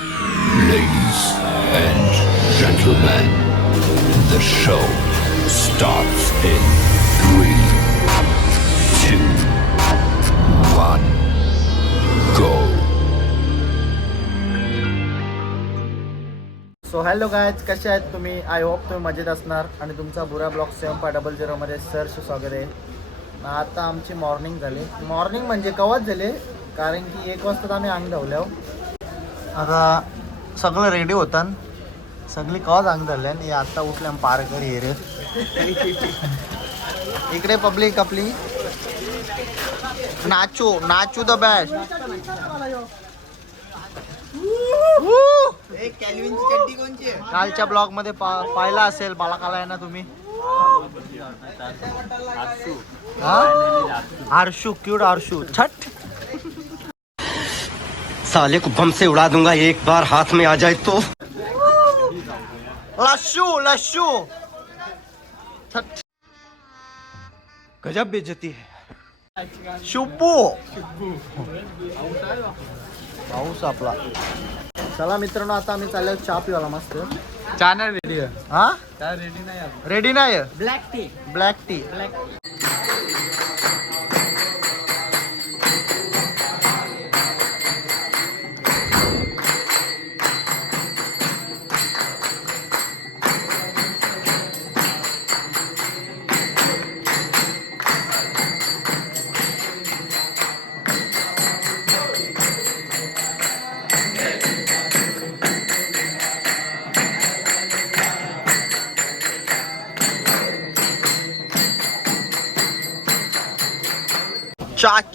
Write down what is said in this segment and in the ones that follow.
Ladies and gentlemen, the show starts in three, two, one, go. So hello guys कसे आहेत तुम्ही? I hope तुम्ही मजेत असणार. आणि तुमचा बुरा ब्लॉक सेवन फाय डबल झिरोमध्ये सर्च स्वागत आहे. आता आमची मॉर्निंग झाली. मॉर्निंग म्हणजे कवाच झाले? कारण की एक वाजता आम्ही अंग धावल्या आता सगळं रेडी होतं. सगळी कवाच अंग झाले आणि आता उठल्या पार कर रे. इकडे पब्लिक आपली. नाचू नाचू द बेस्ट कालच्या ब्लॉगमध्ये पा- पाहिला असेल बालाकाला आहे ना तुम्ही. हा? आरशू क्यूड आरशू छट. साले को बम से उड़ा दूँगा एक बार हाथ में आ जाए तो। लशू लशू गजब बेचती है। शुपू पाऊस आपला। चला मित्रांनो आता आम्ही चाललो चहा पिवाला मस्त. चॅनल रेडी आहे. हा? रेडी नाही रेडी नाही ब्लॅक टी ब्लॅक टी चा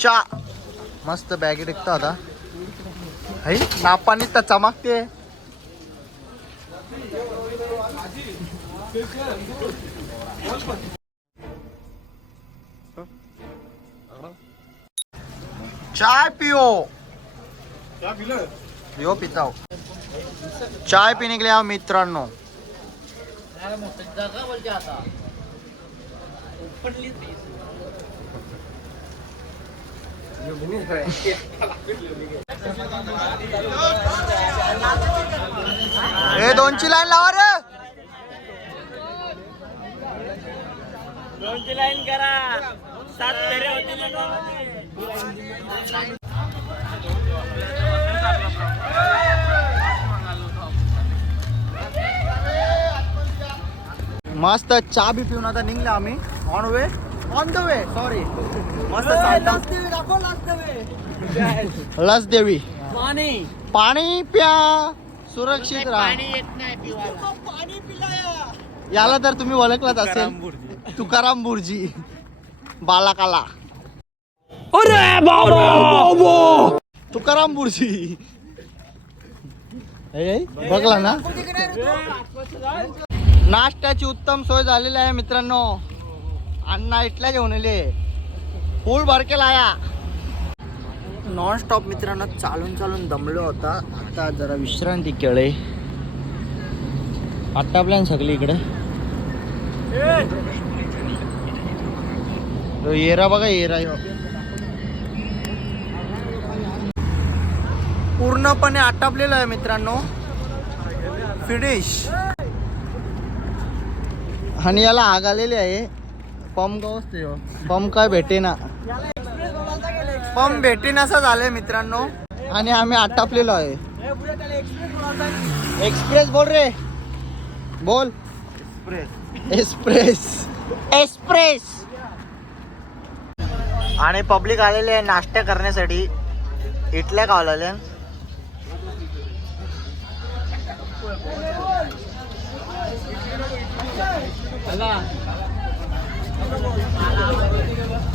चा मस्त बॅग टिकतो आता. है? नापाणी तर चमकते. चाय पियो पियो पिताओ चाय पीने के लिए आओ ए दोनची लाईन लावा रे. मस्त चहा बी पिऊन आता निघले आम्ही. On way on the way sorry मस्त लस देवी पाणी. प्या. सुरक्षित राहा. याला तर तुम्ही ओळखलाच असेल. तुकाराम बुर्जी. बालाकाला. तुकाराम बुर्जी. हे, हे, बघला ना. नाश्त्याची उत्तम सोय झालेली आहे मित्रांनो. अण्णा इटला घेऊन आले. फुल भरकेला आया नॉन स्टॉप मित्रांनो चालून चालून दमलो होता. आता जरा विश्रांती केळे आता सगळी इकडे. येरा बघा येरा पूर्णपणे आटापलेलं आहे मित्रांनो. फिनिश आणि याला आग आलेली आहे. पंप गाव असते ह्यो. पंप काय भेटे ना पंप भेटेन असं झालंय मित्रांनो. आणि आम्ही आटापलेलो आहे. एक्सप्रेस बोल रे. बोल. एक्सप्रेस एक्सप्रेस आणि पब्लिक आलेले आहे नाश्ता करण्यासाठी. इटल्या खावलेल्या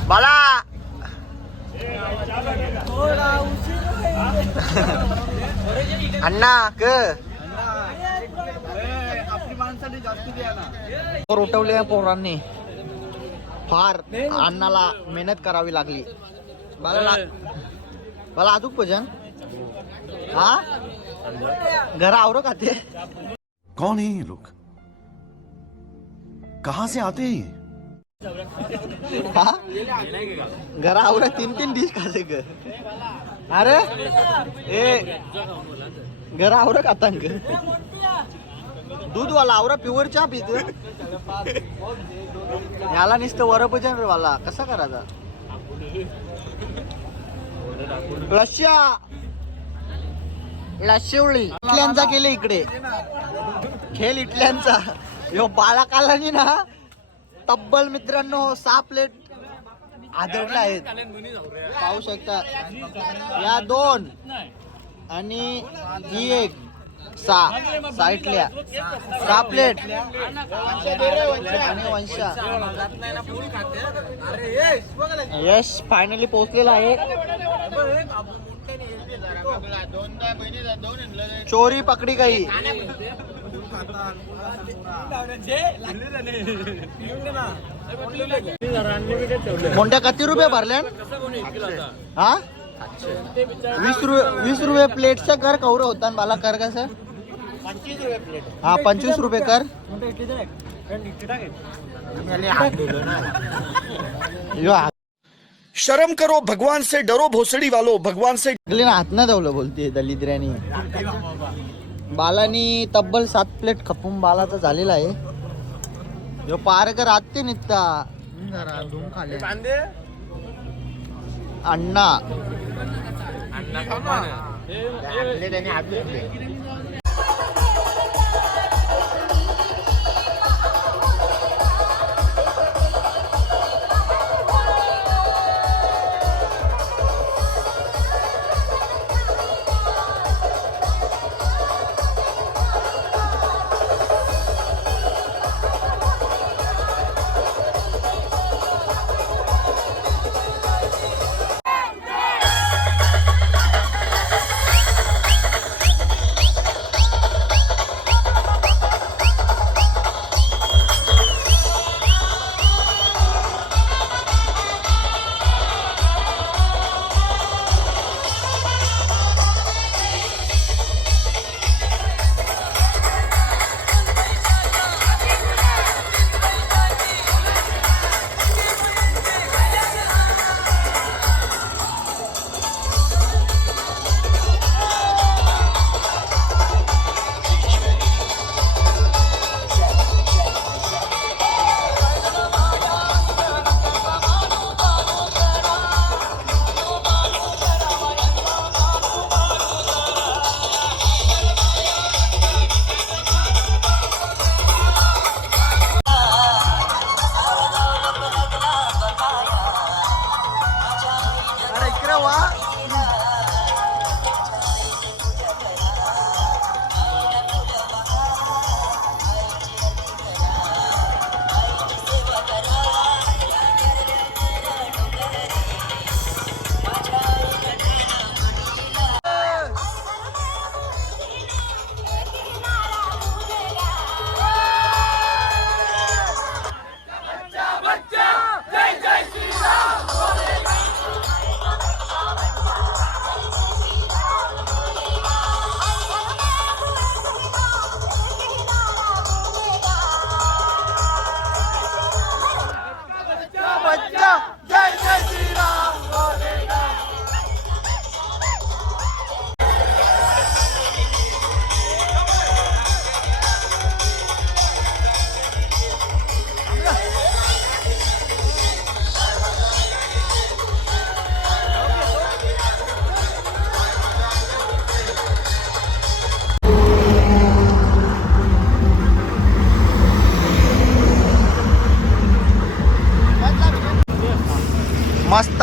बाला। अण्णा पोरांनी? फार अण्णाला मेहनत करावी लागली. मला मला अजून भजन हा? घर आवरो का ते? कौन है ये लोग? कहाँ से आते हैं ये? हा घरा आवरा तीन तीन डिश खाते ग. अरे? ए घर आवर ग. दूध वाला आवरा प्युअर चहा पित. याला नुसतं वरपजन रे वाला. कसा करायचा? रशिया लशिवळी इटल्यांचा केले इकडे. खेळ इटल्यांचा. यो बाळाकालानी ना. तब्बल मित्रांनो सहा प्लेट आदळले आहेत. पाहू शकता. या दोन आणि ही एक सहा. साईटल्या. सहा प्लेट आणि वंशा. यश फायनली पोहोचलेला आहे. चोरी पकडी काही. मोठ्या किती रुपये भरल्या हा? वीस रुपये वीस रुपये प्लेटचं कर कौर होता मला कर कसं हा पंचवीस रुपये कर. शर्म करो भगवान से डरो भोसड़ी वालों भगवान से हात ना धावलं बोलते दलिद्र्यानी बालानी तब्बल सात प्लेट खपून बालाचा झालेला आहे. यो पार कर आत्ते निघता अण्णा अरे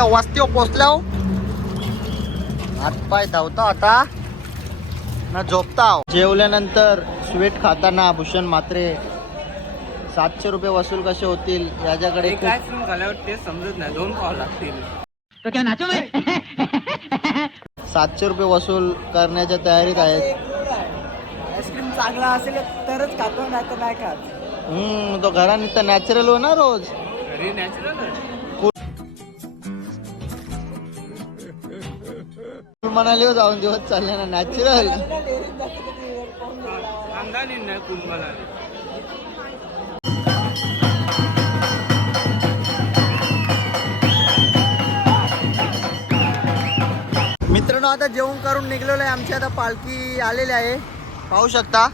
मस्त वस्तीव पोचल्या हातपाय धावता आता. ना झोपता. जेवल्यानंतर स्वीट खाताना भूषण मात्रे सातशे रुपये वसूल कसे होतील याच्याकडे काय झाल्यावर ते समजत नाही. दोन पाव लागतील. सातशे रुपये वसूल करण्याच्या तयारीत आहेत. आईस्क्रीम चांगला असेल तरच खातो नाही तर नाही खात. हम्म तो घरा निघता नॅचरल हो ना रोज. घरी नॅचरल म्हणाले हो जाऊन दिवस चालले ना नॅचरल खानदानी नाही कुल मित्रांनो आता जेवण करून निघलेलो आहे. आमची आता पालखी आलेली आहे. पाहू शकता.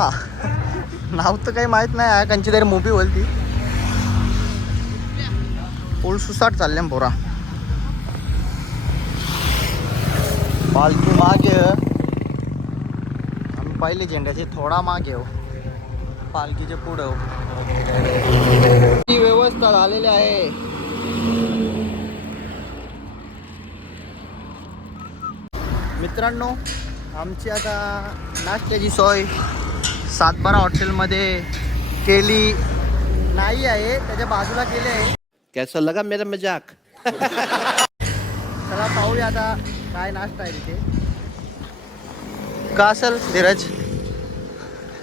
कर नाव तर काही माहीत नाही आहे कंची तरी मूवी होईल ती फुल सुसाट चालले पोरा. पालखी मागे. आम्ही पहिले झेंड्याची थोडा मागे हो. पालखीचे पुढं हो. ही व्यवस्था झालेली आहे. मित्रांनो आमची आता नाश्त्याची सोय. सातबारा हॉटेलमध्ये केली नाही आहे त्याच्या बाजूला केली आहे. कैसा लगा मेरा मजाक? चला पाहूया आता काय नाश्ता आहे तिथे. का असेल धीरज?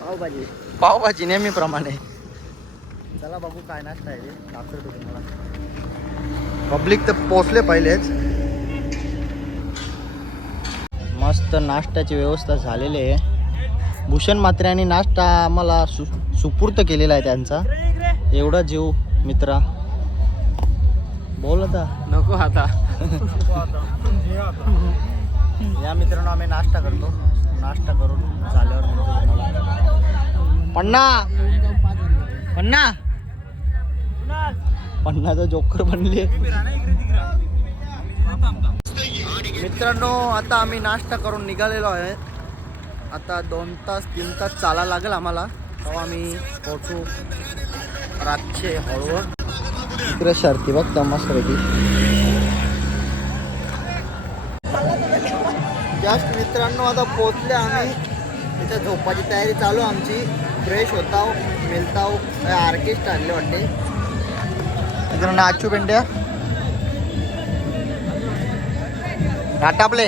पावभाजी. पावभाजी नेहमीप्रमाणे. चला बघू काय नाश्ता आहे ते. दाखवतो तुम्हाला. पब्लिक तर पोचले पहिलेच मस्त नाश्त्याची व्यवस्था झालेली आहे. भूषण मात्र्यांनी नाश्ता आम्हाला सु सुपूर्त केलेला आहे त्यांचा. एवढा जीव मित्रा. बोल आता. नको आता. या मित्रांनो आम्ही नाश्ता करतो. नाश्ता करून झाल्यावर तुम्हाला. पन्ना! पन्ना! पन्नाचा जोकर बनले. मित्रांनो आता आम्ही नाश्ता करून निघालेलो आहे. आता दोन तास तीन तास चालायला लागेल आम्हाला. तेव्हा आम्ही पोचू रातचे हळूहळू. इकडे शर्ती बघ मस्त जस्ट मित्रांनो आता पोचले आम्ही. तिथे झोपाची तयारी चालू आमची. फ्रेश होताव मिळताव आर्केस्ट आणले वाटते. मित्रांनो नाचू पेंड्या. टापले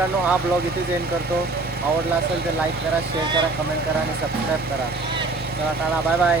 मित्रांनो हा ब्लॉग इथेच एंड करतो. आवडला असेल तर लाईक करा शेअर करा कमेंट करा आणि सबस्क्राईब करा. चला टाळा. Bye bye